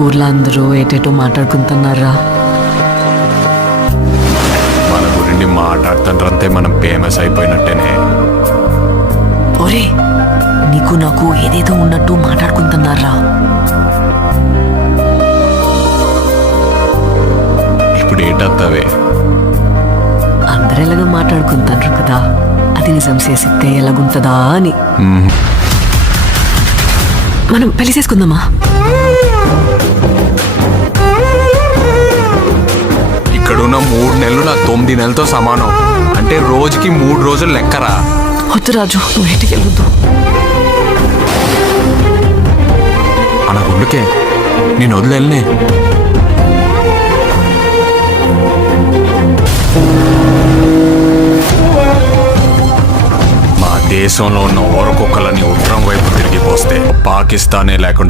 ఊర్లో అందరూ ఏటేటో మాట్లాడుకుంటున్నారా? మన గురించి మాట్లాడుతుంటే మనం ఫేమస్ అయిపోయినట్టేనే. ఒరే, నీకు నాకు ఏదేదో ఉన్నట్టు మాట్లాడుకుంటున్నారా? ఇప్పుడు ఏటత్తవే? అందరు ఎలాగో మాట్లాడుకుంటారు కదా, అది నిజం చేసిస్తే ఎలాగుంటుందా అని. మనం పెళ్లి చేసుకుందామా? ఇక్కడున్న 3 నెలలు నా 9 నెలలతో సమానం. అంటే రోజుకి 3 రోజులు లెక్కరా. వద్దు రాజు, నువ్వు ఇంటికి వెళ్ళొద్దు. మన గుళ్ళకే నేను వదిలేనే. మా దేశంలో ఉన్న ఓరకొక్కలని ఉత్తరం వైపు తిరిగిపోస్తే పాకిస్తానే లేకుండా